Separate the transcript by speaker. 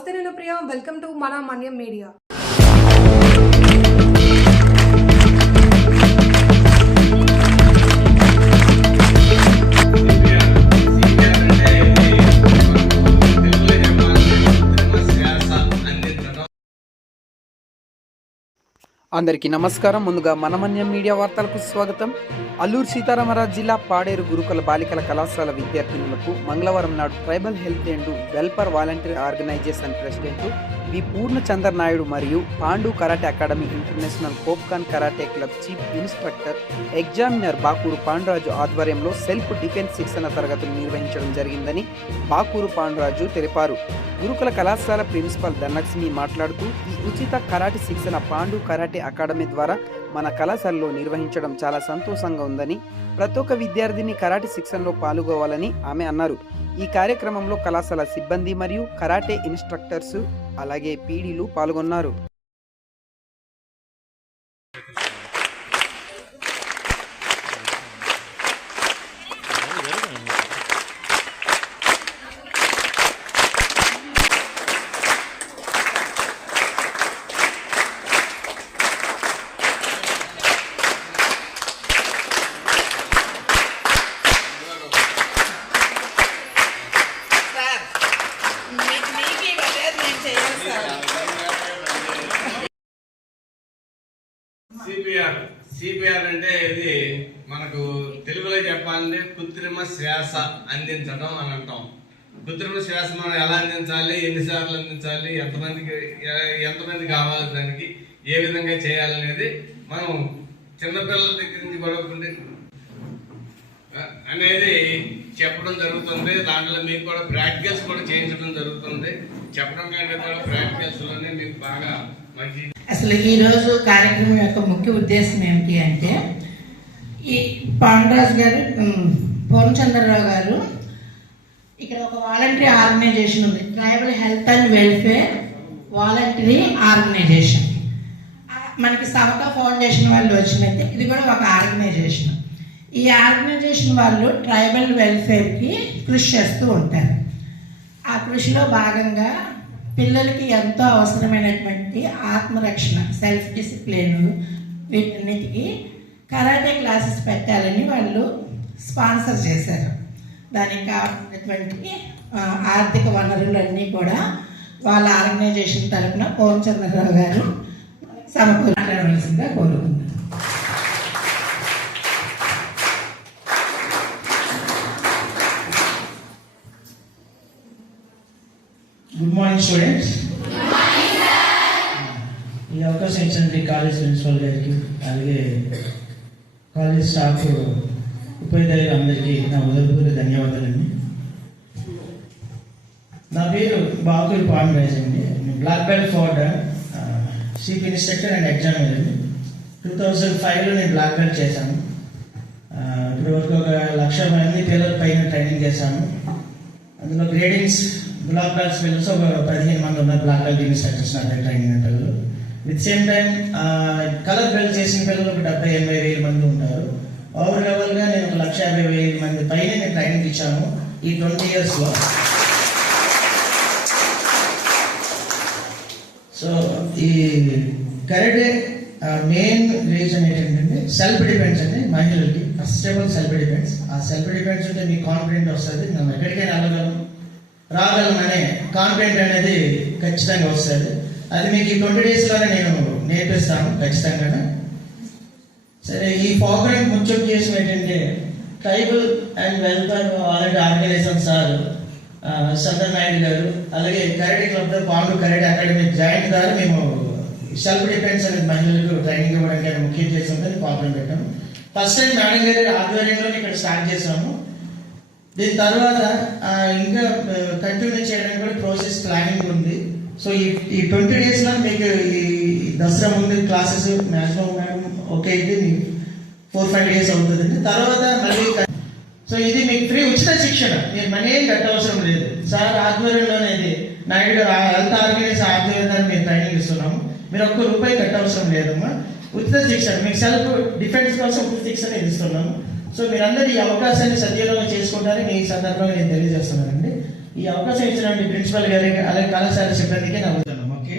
Speaker 1: నమస్తే నేను Priya. Welcome to మన మన్యం మీడియా
Speaker 2: అందరికీ నమస్కారం. ముందుగా మనమన్యం మీడియా వార్తలకు స్వాగతం. అల్లూరు సీతారామరాజు జిల్లా పాడేరు గురుకుల బాలికల కళాశాల విద్యార్థినులకు మంగళవారం నాడు tribal health and welfare volunteer organisation president V Purnachandra Naidu మరియు Pandu karate academy international popcorn karate club chief instructor examiner Bakuru Panduraju ఆధ్వర్యంలో సెల్ఫ్ డిఫెన్స్ శిక్షణ తరగతులు నిర్వహించడం జరిగిందని బాకూరు పాండురాజు తెలిపారు. గురుకుల కళాశాల ప్రిన్సిపల్ ధనలక్ష్మి మాట్లాడుతూ ఈ ఉచిత కరాటే శిక్షణ పాండు కరాటే అకాడమీ ద్వారా మన కళాశాలలో నిర్వహించడం చాలా సంతోషంగా ఉందని ప్రతి ఒక్క విద్యార్థిని కరాటే శిక్షణలో పాల్గొవాలని ఆమె అన్నారు. ఈ కార్యక్రమంలో కళాశాల సిబ్బంది మరియు కరాటే ఇన్స్ట్రక్టర్స్ అలాగే పీడీలు పాల్గొన్నారు
Speaker 3: సార్ మీ- మీకు ఇవ్వలేదు నేను చేయాలి సార్
Speaker 4: సిపిఆర్. సిపిఆర్ అంటే ఇది మనకు తెలుగులో చెప్పాలంటే కృత్రిమ శ్వాస అందించడం అని అంటాం. కృత్రిమ శ్వాస మనం ఎలా అందించాలి? ఎన్నిసార్లు అందించాలి? ఎంతమందికి ఎంతమంది కావాలి దానికి? ఏ విధంగా చేయాలనేది మనం చిన్నపిల్లల దగ్గర నుంచి పడకుండా అనేది చెప్పడం జరుగుతుంది. దాంట్లో మీకు కూడా ప్రాక్టికల్స్ కూడా చేయించడం జరుగుతుంది. చెప్పడం కంటే కూడా ప్రాక్టికల్స్లోనే మీకు బాగా మంచి
Speaker 3: అసలు ఈరోజు కార్యక్రమం యొక్క ముఖ్య ఉద్దేశం ఏమిటి అంటే ఈ పాండరాజు గారు పూర్ణచంద్రరావు గారు ఇక్కడ ఒక వాలంటరీ ఆర్గనైజేషన్ ఉంది. Tribal health and welfare voluntary organisation. మనకి సమతా ఫౌండేషన్ వాళ్ళు వచ్చినట్టు ఇది కూడా ఒక ఆర్గనైజేషన్. ఈ ఆర్గనైజేషన్ వాళ్ళు ట్రైబల్ వెల్ఫేర్కి కృషి చేస్తూ ఉంటారు. ఆ కృషిలో భాగంగా పిల్లలకి ఎంతో అవసరమైనటువంటి ఆత్మరక్షణ సెల్ఫ్ డిసిప్లిన్ వీటన్నిటికీ కరాటే క్లాసెస్ పెట్టాలని వాళ్ళు స్పాన్సర్ చేశారు. దానికి కావాల్సినటువంటి ఆర్థిక వనరులన్నీ కూడా వాళ్ళ ఆర్గనైజేషన్ తరఫున పూర్ణచంద్రరావు గారు సమకూర్చవలసిందిగా కోరుకుంటున్నాను.
Speaker 5: మార్నింగ్ స్టూడెంట్స్ ఈ అవకాశం ఇచ్చినటువంటి కాలేజ్ ప్రిన్సిపల్ గారికి అలాగే కాలేజ్ స్టాఫ్ ఉపాధ్యాయులు అందరికీ నా ఉదయపూర్వక ధన్యవాదాలండి. నా పేరు బాకూరి పాండరాజ్ అండి black belt fourth chief instructor and examiner. అండి టూ థౌజండ్ ఫైవ్లో నేను బ్లాక్ బెల్ట్ చేశాను. ఇప్పటివరకు ఒక లక్ష మంది పిల్లల పైన ట్రైనింగ్ చేశాను. అందులో గ్రేడింగ్స్ బ్లాక్ బెల్ట్స్ పిల్లలు ఒక పదిహేను మంది ఉన్నారు బ్లాక్ బెల్ట్ ఇన్స్ట్రక్టర్స్ నా దగ్గర ట్రైనింగ్ అయిన పిల్లలు with same time colour belt చేసిన పిల్లలు ఒక డెబ్బై ఎనభై వేల మంది ఉంటారు. ఓవర్ లెవెల్గా నేను ఒక లక్ష యాభై వేల మంది పైన నేను ట్రైనింగ్ ఇచ్చాను ఈ ట్వంటీ ఇయర్స్లో సో ఈ కరెక్టే మెయిన్ రీజన్ ఏంటంటే సెల్ఫ్ డిపెండ్స్ అండి మహిళలకి. First of all self depends ఆ సెల్ఫ్ డిపెండ్స్ ఉంటే మీకు కాన్ఫిడెంట్ వస్తుంది. మనం ఎక్కడికైనా వెళ్ళగలం. రాగలం కాన్ఫిడెంట్ అనేది ఖచ్చితంగా వస్తుంది. అది మీకు ఈ ట్వంటీ డేస్లోనే నేను నేర్పిస్తాను ఖచ్చితంగా సరే ఈ ప్రోగ్రామ్ ముఖ్య ఉద్దేశం ఏంటంటే tribal and welfare already organisation sir Chandra Naidu garu అలాగే karate club Pandu karate academy joint ద్వారా మేము సెల్ఫ్ డిఫెన్స్ అనేది మహిళలకు ట్రైనింగ్ ఇవ్వడానికి ముఖ్యం ముఖ్య ఉద్దేశం పెట్టాము. ఫస్ట్ టైం మేడం గారి ఆధ్వర్యంలో ఇక్కడ స్టార్ట్ చేసాము దీని తర్వాత ఇంకా కంటిన్యూ చేయడానికి కూడా ప్రాసెస్ ప్లానింగ్ ఉంది. సో ఈ ఈ ట్వంటీ డేస్లో మీకు ఈ దసరా ముందు క్లాసెస్ మ్యాక్సిమం మేడం ఓకే అయితే మీకు ఫోర్ ఫైవ్ డేస్ అవుతుందండి. తర్వాత మళ్ళీ సో ఇది మీకు ఫ్రీ ఉచిత శిక్షణ. మీరు మనీ ఏం కట్టవసరం లేదు. సార్ ఆధ్వర్యంలోనే ఇది. నాయుడు హెల్త్ ఆర్గనైజ్ ఆధ్వర్యంలో మేము ట్రైనింగ్ ఇస్తున్నాము. మీరు ఒక్క రూపాయి కట్టవసరం లేదమ్మా. ఉచిత శిక్షణ. మీకు సెల్ఫ్ డిఫెన్స్ కోసం ఉచిత శిక్షణ ఇస్తున్నాము. సో మీరందరూ ఈ అవకాశాన్ని సద్వినియోగం చేసుకుంటారని ఈ సందర్భంగా నేను తెలియజేస్తున్నానండి. ఈ అవకాశం ఇచ్చినటువంటి ప్రిన్సిపల్ గారికి అలాగే కళాశాల సిబ్బందికి నా ఓకే